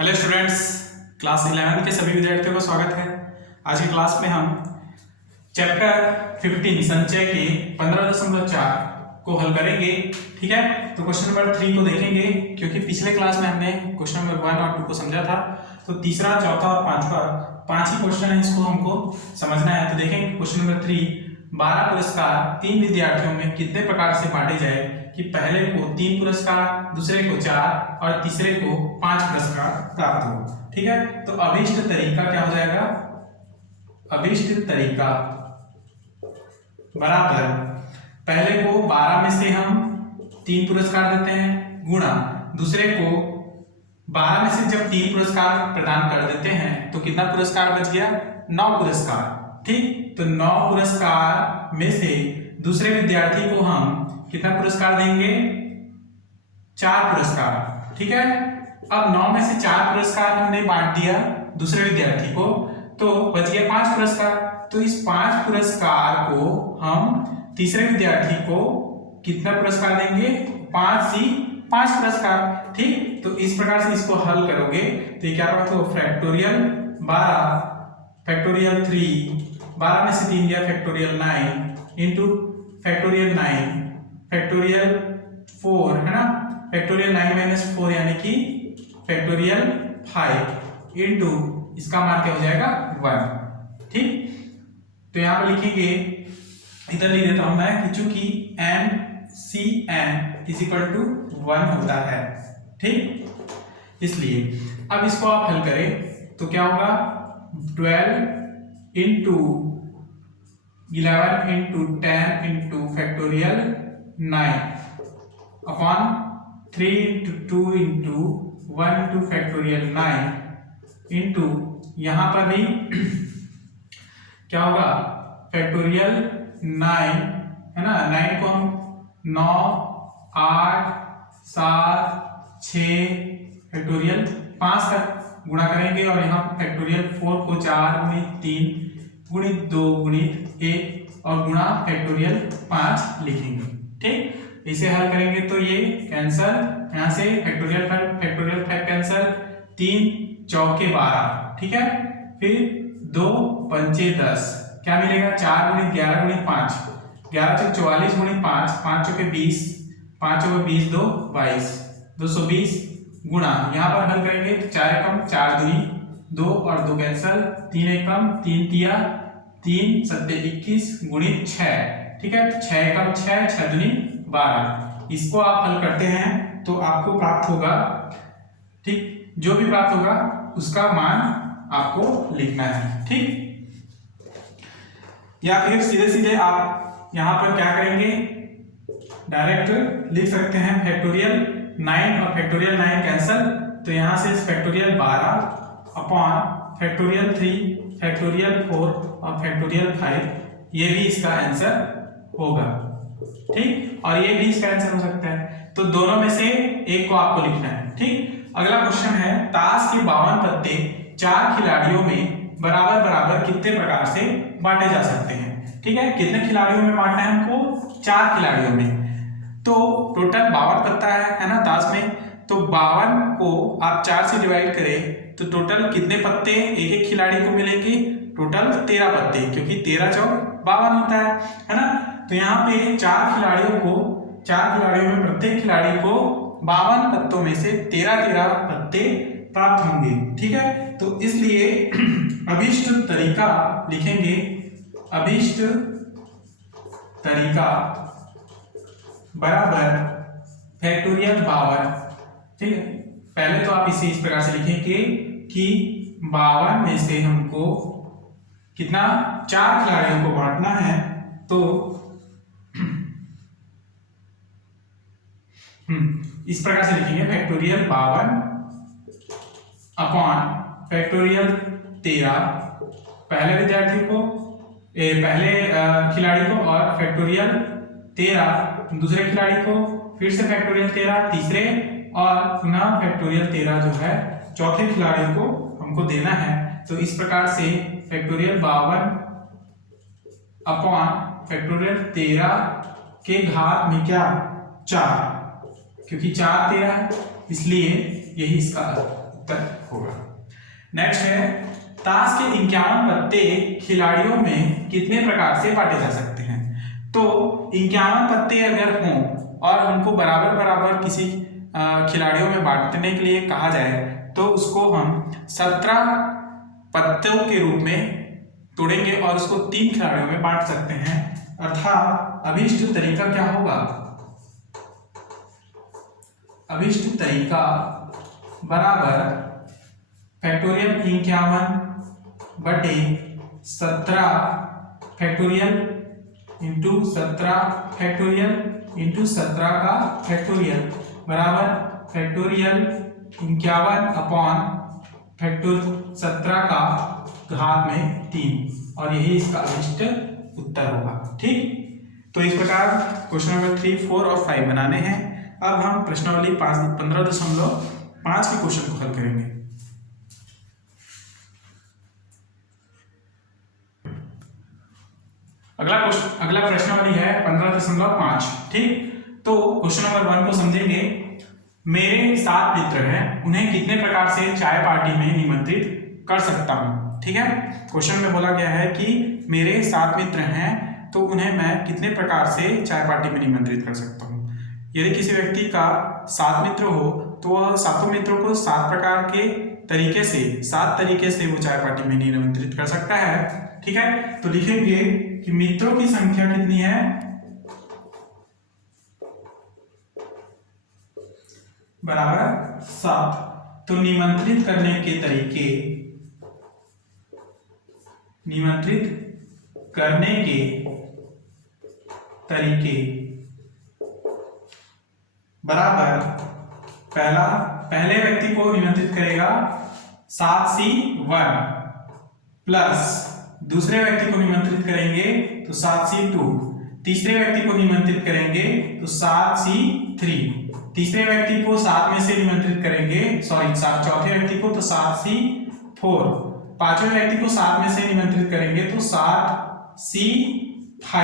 Hello students, class 11 के सभी विद्यार्थियों का स्वागत है। आज की क्लास में हम चैप्टर 15 संचय के 15.4 को हल करेंगे। ठीक है, तो क्वेश्चन नंबर 3 को देखेंगे, क्योंकि पिछले क्लास में हमने क्वेश्चन नंबर 1 और 2 को समझा था। तो तीसरा, चौथा और पांचवा 5 ही क्वेश्चन है, इसको हमको समझना है। तो देखेंगे क्वेश्चन नंबर 3, 12 पुरस्कार 3 विद्यार्थियों में कितने प्रकार से बांटे जाए कि पहले को 3 पुरस्कार, दूसरे को 4 और तीसरे को 5 पुरस्कार प्राप्त हो। ठीक है, तो अभीष्ट तरीका क्या हो जाएगा? अभीष्ट तरीका बराबर पहले को 12 में से हम 3 पुरस्कार देते हैं, गुणा दूसरे को 12 में से जब 3 पुरस्कार प्रदान कर देते हैं तो कितना पुरस्कार बच गया? 9 पुरस्कार। ठीक, तो 9 पुरस्कार में से दूसरे विद्यार्थी को हम कितना पुरस्कार देंगे? 4 पुरस्कार। ठीक है, अब 9 में से 4 पुरस्कार हमने बांट दिया दूसरे विद्यार्थी को, तो बच गया 5 पुरस्कार। तो इस 5 पुरस्कार को हम तीसरे विद्यार्थी को कितना पुरस्कार देंगे? 5 पुरस्कार। ठीक, तो इस प्रकार से इसको हल करोगे तो ये क्या प्राप्त हो? फैक्टोरियल 12 फैक्टोरियल 3, 12 में से 3 गया फैक्टोरियल 9 इंटू फैक्टोरियल 9 फैक्टोरियल 4 है ना, फैक्टोरियल 9 - 4 यानी कि फैक्टोरियल 5 इंटू इसका मान क्या हो जाएगा? 1। ठीक, तो यहां पर लिखेंगे, इधर लिख देता हूं मैं कि चूंकि MCN = 1 होता है। ठीक, इसलिए अब इसको आप हल करें तो क्या होगा? 12 into 11 into 10 into factorial 9 upon 3 into 2 into 1 into factorial 9 into यहां पर भी क्या होगा? फैक्टोरियल 9 है ना, 9 को हम 9 8 7 6 फैक्टोरियल 5 तक गुणा करेंगे, और यहाँ फैक्टोरियल 4 को 4 गुणित 3 गुणित 2 गुणित 1 और गुणा फैक्टोरियल 5 लिखेंगे। ठीक, इसे हल करेंगे तो ये कैंसल, यहां से फैक्टोरियल 5 कैंसल, 3 चौके 12। ठीक है, फिर 2 पंचे 10, क्या मिलेगा? 4 गुणित 11 गुणित 5, 11 चौक 44 गुणित 5, 5 चौके 20, 5 चौके 20, 2 22, 220 गुणा यहाँ पर हल करेंगे तो 4 एकम 4 दूनी 2 और 2 कैंसल, 3 एकम 3 तिया 3 सत्ते 21 गुणित 6। ठीक है, तो 6 एकम 6 6 दूनी 12। इसको आप हल करते हैं तो आपको प्राप्त होगा, ठीक, जो भी प्राप्त होगा उसका मान आपको लिखना है। ठीक, या फिर सीधे सीधे आप यहां पर क्या करेंगे? डायरेक्ट लिख सकते हैं फैक्टोरियल 9 और फैक्टोरियल 9 कैंसल, तो यहां से फैक्टोरियल 12 अपॉन फैक्टोरियल 3 फैक्टोरियल 4 और फैक्टोरियल 5, ये भी इसका आंसर होगा। ठीक, और ये भी इसका आंसर हो सकता है, तो दोनों में से एक को आपको लिखना है। ठीक, अगला क्वेश्चन है, ताश के 52 पत्ते 4 खिलाड़ियों में बराबर बराबर कितने प्रकार से बांटे जा सकते हैं? ठीक है, कितने खिलाड़ियों में बांटना है हमको? 4 खिलाड़ियों में। तो टोटल 52 पत्ता है ना ताश में, तो 52 को आप 4 से डिवाइड करें तो टोटल कितने पत्ते एक एक खिलाड़ी को मिलेंगे? टोटल 13 पत्ते, क्योंकि 13 चौक 52 होता है ना। तो यहाँ पे 4 खिलाड़ियों में प्रत्येक खिलाड़ी को 52 पत्तों में से 13 पत्ते प्राप्त होंगे। ठीक है, तो इसलिए अभीष्ट तरीका लिखेंगे, अभीष्ट तरीका बराबर फैक्टोरियल 52। ठीक है, पहले तो आप इसे इस प्रकार से लिखेंगे कि 52 में से हमको कितना? 4 खिलाड़ियों को बांटना है, तो इस प्रकार से लिखेंगे फैक्टोरियल 52 अपॉन फैक्टोरियल 13 पहले विद्यार्थी को, पहले खिलाड़ी को, और फैक्टोरियल 13 दूसरे खिलाड़ी को, फिर से फैक्टोरियल 13 तीसरे, और पुनः फैक्टोरियल 13 जो है चौथे खिलाड़ी को हमको देना है। तो इस प्रकार से फैक्टोरियल 52 अपॉन फैक्टोरियल 13 के घात में क्या? 4, क्योंकि 4 13 है, इसलिए यही इसका उत्तर होगा। नेक्स्ट है ताश के 51 पत्ते खिलाड़ियों में कितने प्रकार से बांटे जा सकते हैं। तो 51 पत्ते अगर हों और उनको बराबर बराबर किसी खिलाड़ियों में बांटने के लिए कहा जाए तो उसको हम 17 पत्तों के रूप में तोड़ेंगे और उसको 3 खिलाड़ियों में बांट सकते हैं। अर्थात अभिष्ट तरीका क्या होगा, अभिष्ट तरीका बराबर फैक्टोरियल 51 बटे 17 फैक्टोरियल इंटू 17 फैक्टोरियल इंटू 17 का फैक्टोरियल बराबर फैक्टोरियल 51 अपॉन फैक्टोरियल 17 का घात में 3 और यही इसका अभिष्ट उत्तर होगा। ठीक, तो इस प्रकार क्वेश्चन नंबर 3, 4 और 5 बनाने हैं। अब हम प्रश्नावली 15.5 के क्वेश्चन को हल करेंगे। अगला प्रश्नावली है 15.5। ठीक, तो क्वेश्चन नंबर 1 को समझेंगे। मेरे 7 मित्र हैं, उन्हें कितने प्रकार से चाय पार्टी में निमंत्रित कर सकता हूं। ठीक है, क्वेश्चन में बोला गया है कि मेरे 7 मित्र हैं तो उन्हें मैं कितने प्रकार से चाय पार्टी में निमंत्रित कर सकता हूं। यदि किसी व्यक्ति का 7 मित्र हो तो वह 7 मित्रों को 7 प्रकार के तरीके से 7 तरीके से वो चाय पार्टी में निमंत्रित कर सकता है। ठीक है, तो लिखेंगे कि मित्रों की संख्या कितनी है, बराबर 7। तो निमंत्रित करने के तरीके, निमंत्रित करने के तरीके बराबर पहले व्यक्ति को निमंत्रित करेगा 7C1 प्लस दूसरे व्यक्ति को निमंत्रित करेंगे तो 7C2, तीसरे व्यक्ति को निमंत्रित करेंगे तो 7C3, तीसरे व्यक्ति को 7 में से निमंत्रित करेंगे चौथे व्यक्ति को तो 7C4, पांचवें व्यक्ति को 7 में से निमंत्रित करेंगे तो 7C5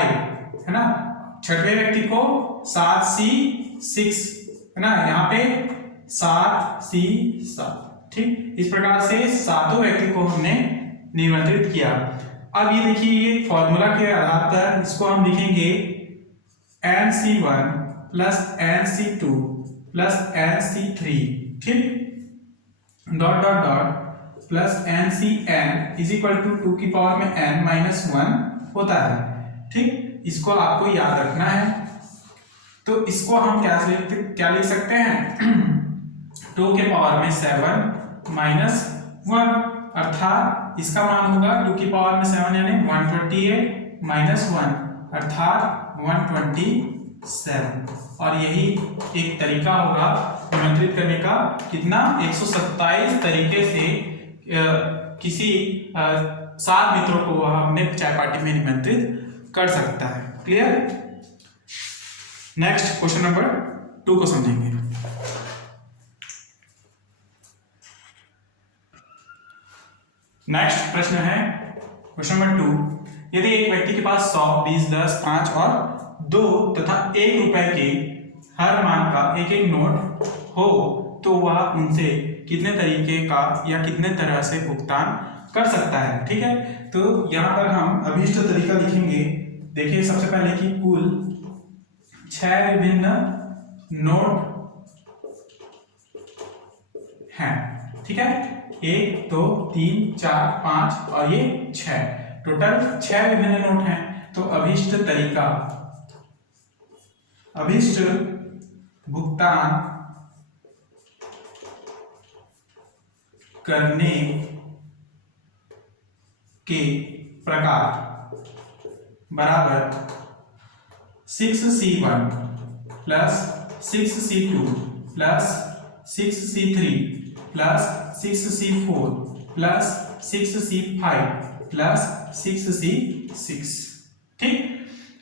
है ना, छठवें व्यक्ति को 7C6 है ना, यहाँ पे 7C7। ठीक, इस प्रकार से 7 व्यक्ति को हमने निमंत्रित किया। अब ये देखिए, ये फॉर्मूला के आधार पर इसको हम लिखेंगे NC1 plus NC2 plus NC3, ठीक, dot dot dot plus NCN is equal to 2 की पावर में n माइनस 1 होता है। ठीक, इसको आपको याद रखना है। तो इसको हम क्या लिख सकते हैं 2 के पावर में 7 माइनस 1, अर्थात इसका मान होगा 2 की पावर में 7 यानी 128 माइनस 1 अर्थात 127। और यही एक तरीका होगा निमंत्रित करने का, कितना 127 तरीके से किसी 7 मित्रों को वह अपने चाय पार्टी में निमंत्रित कर सकता है। क्लियर। नेक्स्ट क्वेश्चन नंबर 2 को समझेंगे। नेक्स्ट प्रश्न है क्वेश्चन नंबर 2। यदि एक व्यक्ति के पास 100, 20, 10, 5 और 2 तथा 1 रुपए के हर मान का एक एक नोट हो तो वह उनसे कितने तरीके का या कितने तरह से भुगतान कर सकता है। ठीक है, तो यहां पर हम अभीष्ट तरीका लिखेंगे। देखिए, सबसे पहले कि कुल 6 विभिन्न नोट हैं। ठीक है, 1, 2, 3, 4, 5 और ये 6, टोटल 6 विभिन्न नोट हैं। तो अभीष्ट तरीका, अभीष्ट भुगतान करने के प्रकार बराबर 6C1 plus 6C2 plus 6C3 plus 6C4 plus 6C5 plus 6C6। ठीक,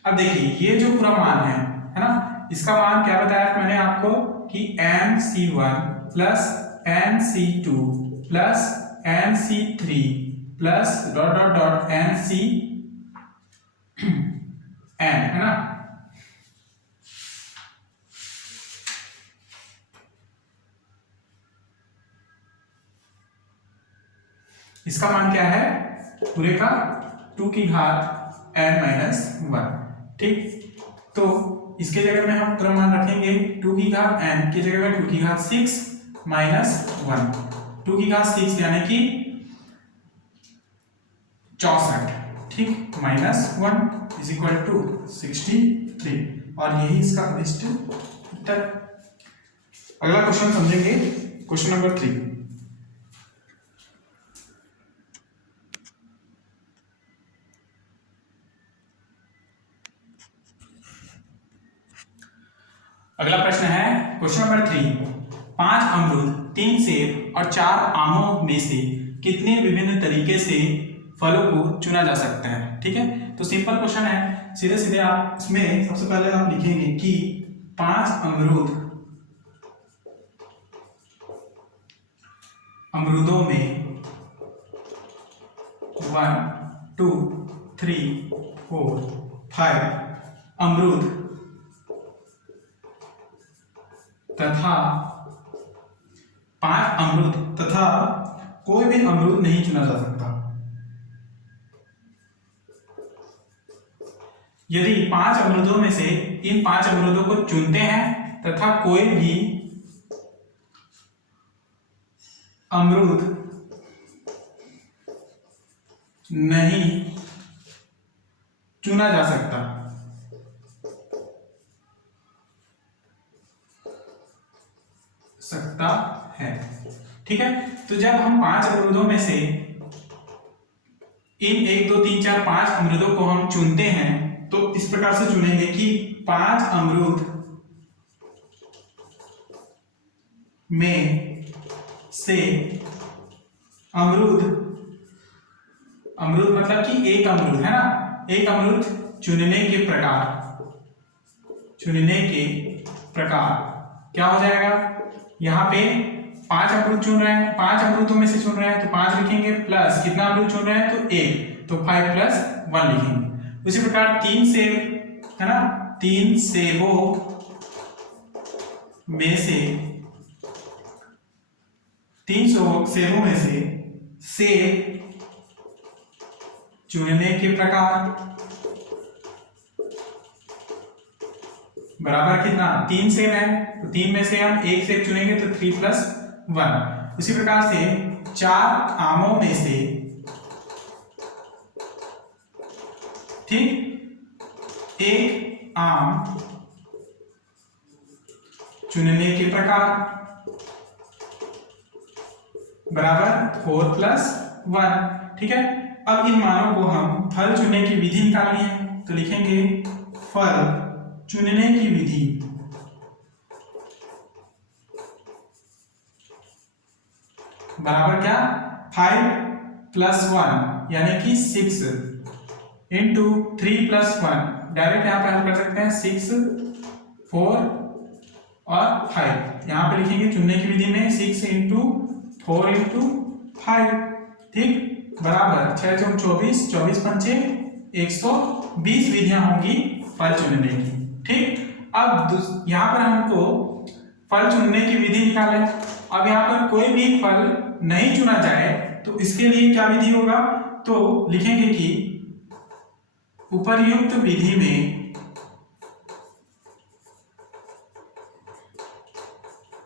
अब देखिए ये जो पूरा मान है ना, इसका मान क्या बताया मैंने आपको कि NC1 plus NC2 plus NC3 plus dot dot dot NCN है ना। इसका मान क्या है, पूरे का 2 की घात n-1। ठीक, तो इसके जगह में हम क्रम मान रखेंगे 2 की घात n की जगह में 2 की घात 6 -1। 2 की घात 6 यानी कि 64। ठीक, -1 इज इक्वल टू 63, और यही इसका अभिष्ट उत्तर। अगला क्वेश्चन समझेंगे, क्वेश्चन नंबर 3। अगला प्रश्न है क्वेश्चन नंबर 3। 5 अमरूद, 3 सेब और 4 आमों में से कितने विभिन्न तरीके से फलों को चुना जा सकता है। ठीक है, तो सिंपल क्वेश्चन है, सीधे सीधे आप इसमें सबसे पहले आप लिखेंगे कि 5 अमरूदों में 1 2 3 4 5 अमरूद तथा 5 अमरूद तथा कोई भी अमरूद नहीं चुना जा सकता। यदि 5 अमरूदों में से इन 5 अमरूदों को चुनते हैं तथा कोई भी अमरूद नहीं चुना जा सकता है। ठीक है, तो जब हम 5 अमरूदों में से इन 1 2 3 4 5 अमरूदों को हम चुनते हैं तो इस प्रकार से चुनेंगे कि 5 अमरूद में से अमरूद मतलब कि एक अमरूद है ना, एक अमरूद चुनने के प्रकार क्या हो जाएगा, यहाँ पे 5 अमरूद चुन रहे हैं, 5 अमरूदों में से चुन रहे हैं तो 5 लिखेंगे, प्लस कितना अमरूद चुन रहे हैं तो 1, तो 5 + 1 लिखेंगे। उसी प्रकार 3 सेब है ना, 3 सेबों में से 3 सेबों में से सेब चुनने के प्रकार बराबर कितना, 3 सेब है तो 3 में से हम 1 सेब चुनेंगे तो 3 + 1। उसी प्रकार से 4 आमों में से, ठीक, 1 आम चुनने के प्रकार बराबर 4 + 1। ठीक है, अब इन मानों को हम फल चुनने की विधि निकालनी है तो लिखेंगे फल चुनने की विधि बराबर क्या, 5 + 1 यानी कि 6 इंटू 3 + 1, डायरेक्ट यहां पर हल कर सकते हैं, 6 4 और 5। यहां पे लिखेंगे चुनने की विधि में 6 × 4 × 5, ठीक, बराबर 6 × 24 24 × 5 120 विधियां होंगी फल चुनने की। ठीक, अब यहां पर हमको फल चुनने की विधि निकाले। अब यहां पर कोई भी फल नहीं चुना जाए तो इसके लिए क्या विधि होगा, तो लिखेंगे कि उपर्युक्त विधि में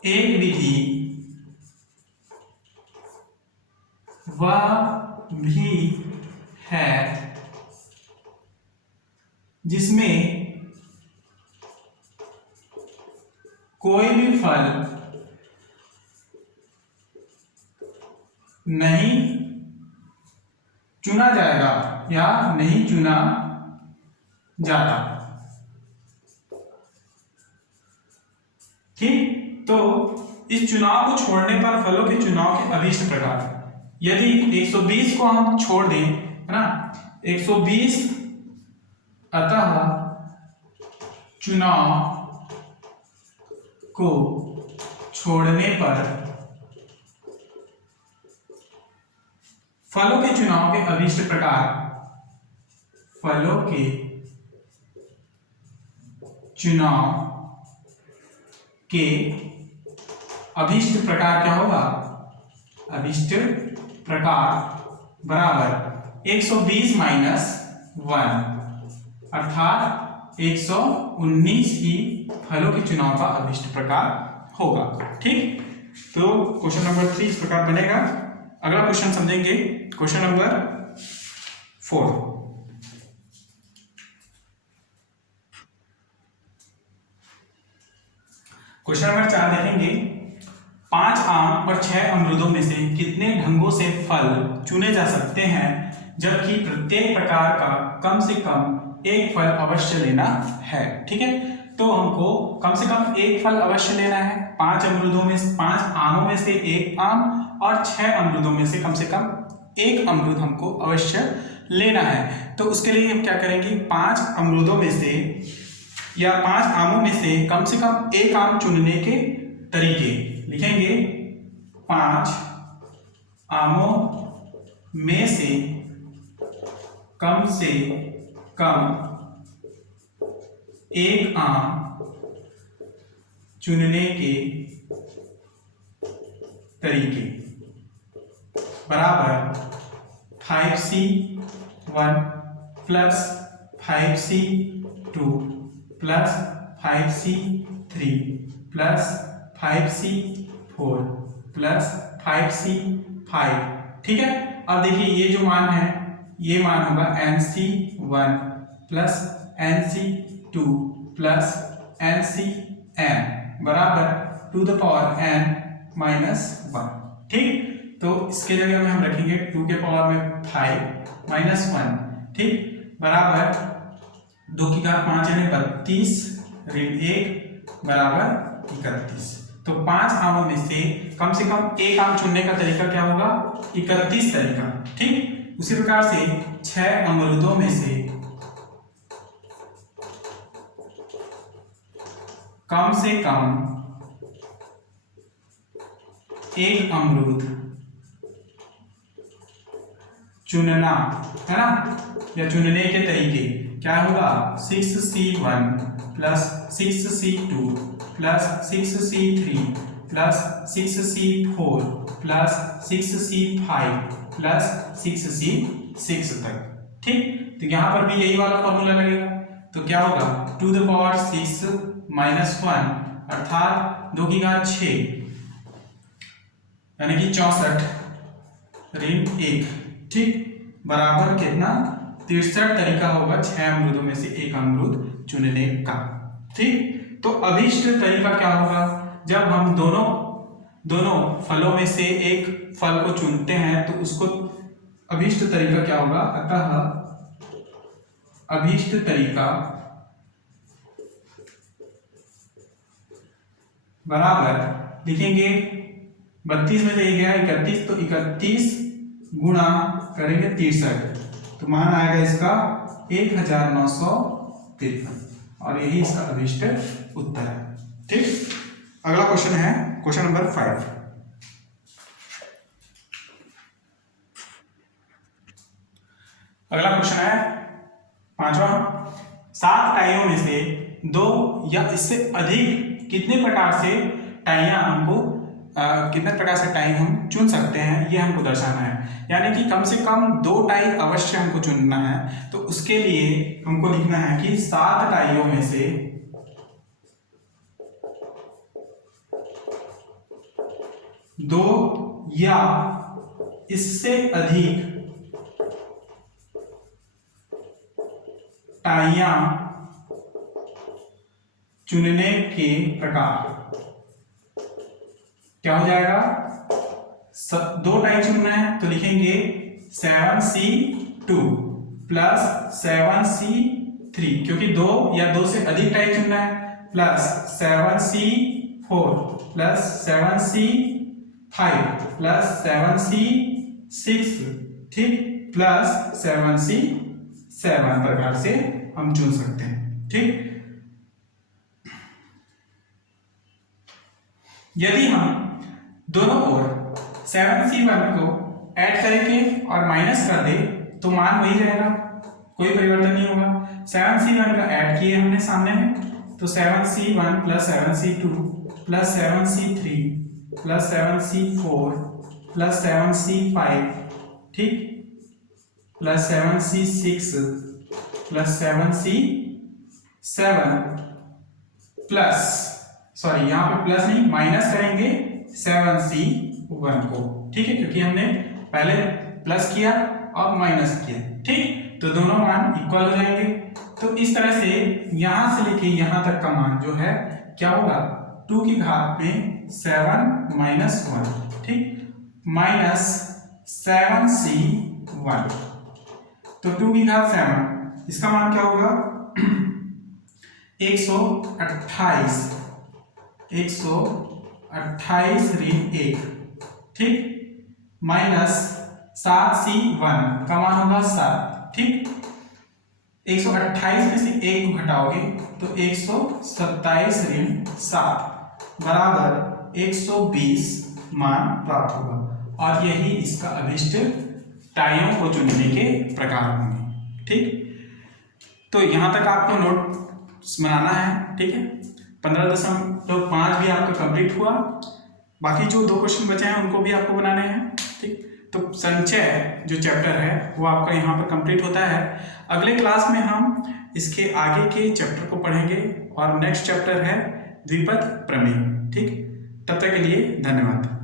एक विधि वह भी है जिसमें कोई भी फल नहीं चुना जाएगा या नहीं चुना जाता। ठीक, तो इस चुनाव को छोड़ने पर फलों के चुनाव के अभीष्ट प्रकार, यदि 120 को हम छोड़ दें, है ना, 120 अतः चुनाव को छोड़ने पर फलों के चुनाव के अभीष्ट प्रकार, फलों के चुनाव के अभीष्ट प्रकार क्या होगा, अभीष्ट प्रकार बराबर 120 माइनस 1 अर्थात 119 ही फलों के चुनाव का अभिष्ट प्रकार होगा। ठीक, तो क्वेश्चन नंबर 3 इस प्रकार बनेगा। अगला क्वेश्चन समझेंगे, क्वेश्चन नंबर 4। क्वेश्चन नंबर 4 देखेंगे, 5 आम और 6 अमरूदों में से कितने ढंगों से फल चुने जा सकते हैं जबकि प्रत्येक प्रकार का कम से कम एक फल अवश्य लेना है। ठीक है, तो हमको कम से कम एक फल अवश्य लेना है। 5 आमों में से एक आम और 6 अमरूदों में से कम एक अमरूद हमको अवश्य लेना है। तो उसके लिए हम क्या करेंगे, 5 अमरूदों में से या 5 आमों में से कम एक आम चुनने के तरीके लिखेंगे। 5 आमों में से कम एक आम चुनने के तरीके बराबर 5C1 plus 5C2 plus 5C3 plus 5C4 plus 5C5। ठीक है, अब देखिए ये जो मान है ये मान होगा NC1 plus NC2 plus NCn बराबर to the power n minus 1। ठीक, तो इसके जगह में हम रखेंगे 2 के पावर में 5 माइनस 1। ठीक, बराबर 2 की घात 5 यानी 32 ऋण 1 बराबर 31। तो 5 आमों में से कम एक आम चुनने का तरीका क्या होगा, 31 तरीका। ठीक, उसी प्रकार से 6 अमरूदों में से कम एक अमरूद चुनना है ना, या चुनने के तरीके क्या होगा, 6C1 plus 6C2 plus 6C3 plus 6C4 plus 6C5 plus 6C6 तक। ठीक, तो यहां पर भी यही वाला फॉर्मूला लगेगा। तो क्या होगा, टू द पावर 6 माइनस 1 अर्थात 2 की घात 6 यानी कि 64 ऋण 1। ठीक, बराबर कितना, 63 तरीका होगा 6 अमरूदों में से एक अमरूद चुनने का। ठीक, तो अभीष्ट तरीका क्या होगा, जब हम दोनों फलों में से एक फल को चुनते हैं तो उसको अभीष्ट तरीका क्या होगा। अतः अभीष्ट तरीका बराबर लिखेंगे 32 में से एक गया 31, तो 31 गुणा करेंगे 63, तो मान आएगा इसका 1953 और यही इसका अभीष्ट उत्तर है। ठीक, अगला क्वेश्चन है क्वेश्चन नंबर 5। अगला क्वेश्चन है 5वां, 7 टाइयों में से 2 या इससे अधिक कितने प्रकार से टाई हम चुन सकते हैं, ये हमको दर्शाना है। यानी कि कम से कम 2 टाई अवश्य हमको चुनना है। तो उसके लिए हमको लिखना है कि 7 टाइयों में से 2 या इससे अधिक टाइयां चुनने के प्रकार क्या हो जाएगा, 2 टाई चुनना है तो लिखेंगे 7C2 प्लस 7C3 क्योंकि 2 या 2 से अधिक टाई चुनना है, plus 7C4 plus 7C5 plus 7C6 ठीक प्लस 7C7 प्रकार से हम चुन सकते हैं। ठीक, यदि हम दोनों ओर 7C1 को ऐड करेंगे और माइनस कर दे तो मान वही रहेगा, कोई परिवर्तन नहीं होगा। 7C1 का ऐड किए हमने सामने में, तो 7C1 plus 7C2 plus 7C3 plus 7C4 plus 7C5 ठीक plus 7c 6 plus 7c 7 plus, sorry यहाँ पे प्लस नहीं माइनस करेंगे 7c 1 को, ठीक है, क्योंकि हमने पहले प्लस किया और माइनस किया, ठीक, तो दोनों मान इक्वल हो जाएंगे। तो इस तरह से यहां से लेके यहां तक का मान जो है क्या होगा, 2 की घात में 7 माइनस 1, ठीक, माइनस 7c 1, तो 2 की घात 7, इसका मान क्या होगा 128 ऋण 1, ठीक, माइनस 7c 1 का मान होगा 7, ठीक, 128 में से 1 को घटाओगे तो 127 ऋण 7 बराबर 120 मान प्राप्त होगा, और यही इसका अभिष्ट टाइयों को चुनने के प्रकार होंगे, ठीक। तो यहां तक आपको नोट्स बनाना है, ठीक है। 15.5 भी आपका कंप्लीट हुआ, बाकी जो 2 क्वेश्चन बचे हैं उनको भी आपको बनाने हैं, ठीक। तो संचय जो चैप्टर है वो आपका यहाँ पर कंप्लीट होता है। अगले क्लास में हम इसके आगे के चैप्टर को पढ़ेंगे और नेक्स्ट चैप्टर है द्विपद प्रमेय, ठीक। तब तक के लिए धन्यवाद।